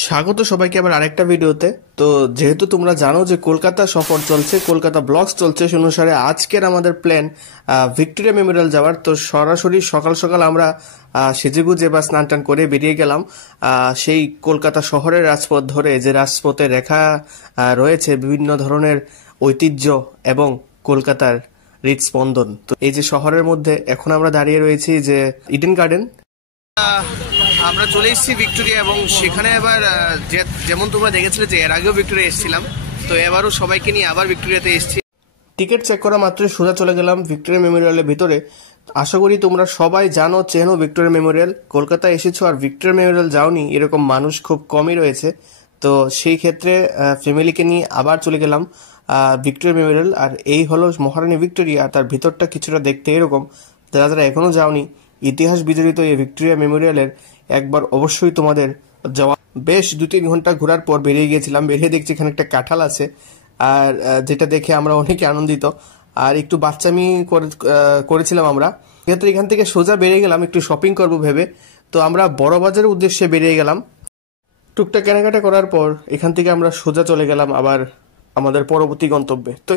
স্বাগত সবাইকে আবার আরেকটা ভিডিওতে। তো যেহেতু তোমরা জানো যে কলকাতা সফর চলছে, কলকাতা ব্লগস চলছে, সেই অনুসারে আজকের আমাদের প্ল্যান ভিক্টোরিয়া মেমোরিয়াল যাওয়ার। তো সরাসরি সকাল সকাল আমরা সেজেগুজে বা স্নান টান করে বেরিয়ে গেলাম সেই কলকাতা শহরের রাজপথ ধরে, যে রাজপথে রেখা রয়েছে বিভিন্ন ধরনের ঐতিহ্য এবং কলকাতার হৃদস্পন্দন। তো এই যে শহরের মধ্যে এখন আমরা দাঁড়িয়ে রয়েছি যে ইডেন গার্ডেন। আমরা চলে এসেছি ভিক্টোরিয়া এবং সেখানে এবার যেমন তোমরা দেখেছিলে যে এর আগেও ভিক্টোরিয়া এসেছিলাম, তো এবারও সবাইকে নিয়ে আবার ভিক্টোরিয়াতে এসেছি। টিকিট চেক করা মাত্রই সোজা চলে গেলাম ভিক্টোরিয়া মেমোরিয়ালের ভিতরে। আশা করি তোমরা সবাই জানো, চেনো ভিক্টোরিয়া মেমোরিয়াল। কলকাতায় এসেছো আর ভিক্টোরিয়া মেমোরিয়াল যাওনি এরকম মানুষ খুব কমই রয়েছে। তো সেই ক্ষেত্রে ফ্যামিলিকে নিয়ে আবার চলে গেলাম ভিক্টোরিয়া মেমোরিয়াল। আর এই হলো মহারানী ভিক্টোরিয়া, তার ভিতরটা কিছুটা দেখতে এরকম। যারা যারা এখনো যাওনি, ইতিহাস বিজড়িত এই ভিক্টোরিয়া মেমোরিয়ালের একবার অবশ্যই তোমাদের যাওয়া। বেশ 2-3 ঘন্টা ঘোরার পর বেরিয়ে গিয়েছিলাম। বেরিয়ে দেখছি এখানে একটা কাঁঠাল আছে, আর যেটা দেখে আমরা অনেকে আনন্দিত। আর একটু বাচ্চামি করেছিলাম আমরা। ক্ষেত্রে এখান থেকে সোজা বেরিয়ে গেলাম একটু শপিং করবো ভেবে। তো আমরা বড় বাজারের উদ্দেশ্যে বেরিয়ে গেলাম। টুকটাক কেনাকাটা করার পর এখান থেকে আমরা সোজা চলে গেলাম আবার আমাদের পরবর্তী গন্তব্যে। তো